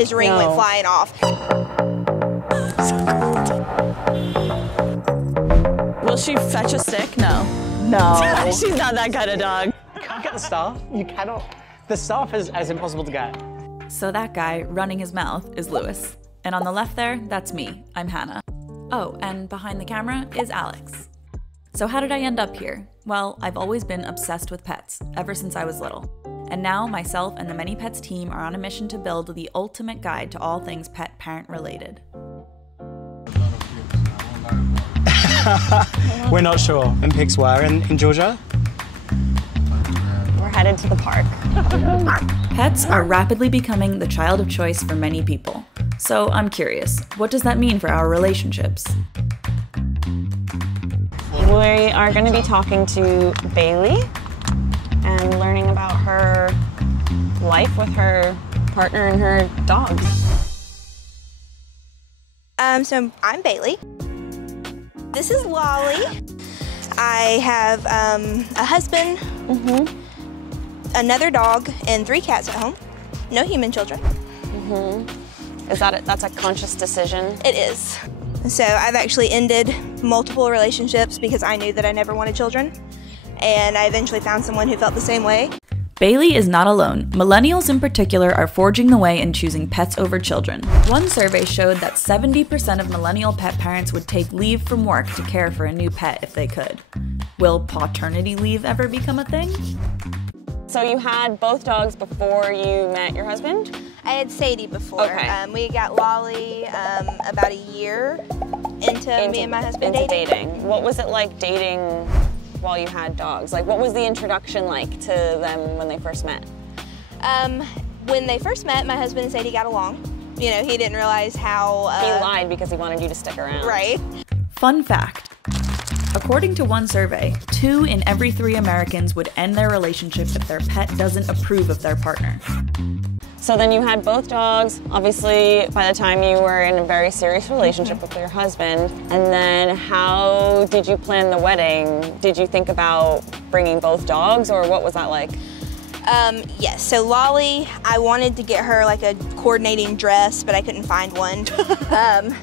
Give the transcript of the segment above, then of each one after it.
His ring went flying off. Will she fetch a stick? No. No. She's not that kind of dog. You can't get the staff. You cannot. The staff is as impossible to get. So that guy running his mouth is Lewis. And on the left there, that's me. I'm Hannah. Oh, and behind the camera is Alex. So how did I end up here? Well, I've always been obsessed with pets, ever since I was little. And now myself and the Many Pets team are on a mission to build the ultimate guide to all things pet parent related. We're not sure. And pigs were in Georgia? We're headed to the park. Pets are rapidly becoming the child of choice for many people. So I'm curious, what does that mean for our relationships? We are going to be talking to Bailey and learning about her life with her partner and her dogs. So I'm Bailey. This is Lolly. I have a husband, another dog, and 3 cats at home. No human children. Is that it? That's a conscious decision? It is. So I've actually ended multiple relationships because I knew that I never wanted children. And I eventually found someone who felt the same way. Bailey is not alone. Millennials in particular are forging the way in choosing pets over children. One survey showed that 70% of millennial pet parents would take leave from work to care for a new pet if they could. Will paternity leave ever become a thing? So you had both dogs before you met your husband? I had Sadie before. Okay. We got Lolly about a year into me and my husband dating. What was it like dating while you had dogs? Like, what was the introduction like to them when they first met? When they first met, my husband and Sadie got along. You know, he didn't realize how... he lied because he wanted you to stick around. Right. Fun fact. According to one survey, 2 in every 3 Americans would end their relationship if their pet doesn't approve of their partner. So then you had both dogs. Obviously, by the time you were in a very serious relationship with your husband. And then how did you plan the wedding? Did you think about bringing both dogs, or what was that like? Yes, so Lolly, I wanted to get her like a coordinating dress, but I couldn't find one.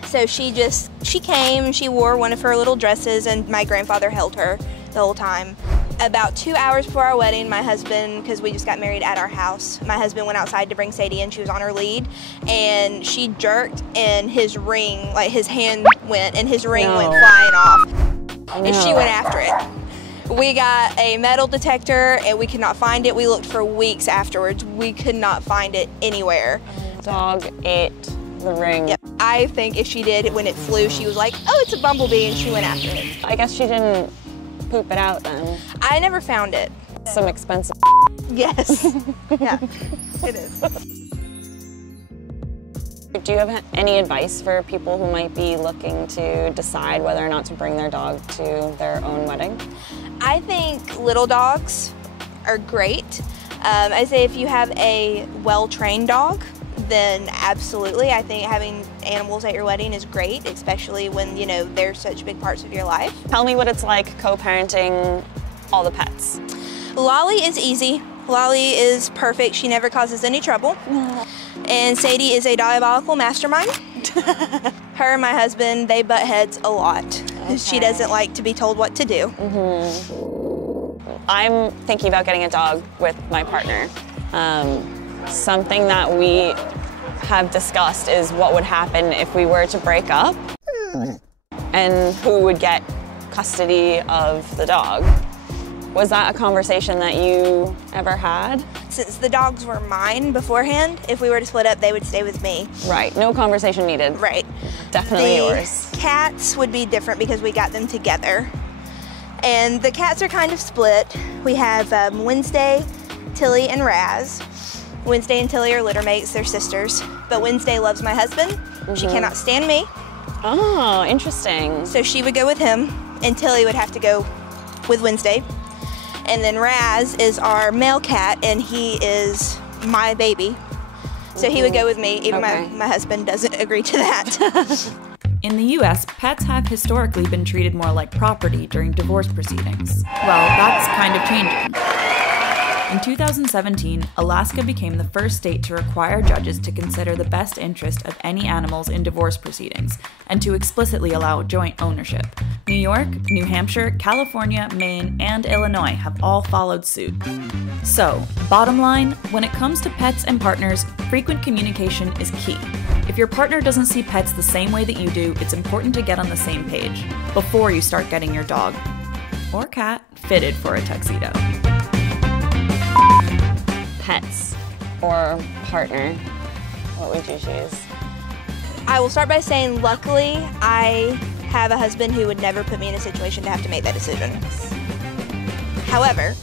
So she came, she wore one of her little dresses, and my grandfather held her the whole time. About 2 hours before our wedding, my husband, because we just got married at our house, my husband went outside to bring Sadie in. She was on her lead, and she jerked, and his ring, like his hand went, and his ring went flying off, and she went after it. We got a metal detector, and we could not find it. We looked for weeks afterwards. We could not find it anywhere. Dog ate the ring. Yep. I think if she did, when it flew, she was like, oh, it's a bumblebee, and she went after it. I guess she didn't poop it out then. I never found it. Some expensive. Yes. Yeah, it is. Do you have any advice for people who might be looking to decide whether or not to bring their dog to their own wedding? I think little dogs are great. I say if you have a well-trained dog, then absolutely. I think having animals at your wedding is great, especially when, you know, they're such big parts of your life. Tell me what it's like co-parenting all the pets. Lolly is easy. Lolly is perfect. She never causes any trouble. And Sadie is a diabolical mastermind. Her and my husband, they butt heads a lot. Okay. She doesn't like to be told what to do. I'm thinking about getting a dog with my partner. Something that we have discussed is what would happen if we were to break up and who would get custody of the dog. Was that a conversation that you ever had? Since the dogs were mine beforehand, if we were to split up, they would stay with me. Right, no conversation needed. Right. Definitely yours. Cats would be different because we got them together. And the cats are kind of split. We have Wednesday, Tilly, and Raz. Wednesday and Tilly are litter mates, they're sisters. But Wednesday loves my husband. She cannot stand me. Oh, interesting. So she would go with him, and Tilly would have to go with Wednesday. And then Raz is our male cat, and he is my baby. So he would go with me, even my husband doesn't agree to that. In the US, pets have historically been treated more like property during divorce proceedings. Well, that's kind of changing. In 2017, Alaska became the first state to require judges to consider the best interest of any animals in divorce proceedings and to explicitly allow joint ownership. New York, New Hampshire, California, Maine, and Illinois have all followed suit. So, bottom line, when it comes to pets and partners, frequent communication is key. If your partner doesn't see pets the same way that you do, it's important to get on the same page before you start getting your dog or cat fitted for a tuxedo. Pets or partner, what would you choose? I will start by saying, luckily, I have a husband who would never put me in a situation to have to make that decision. However,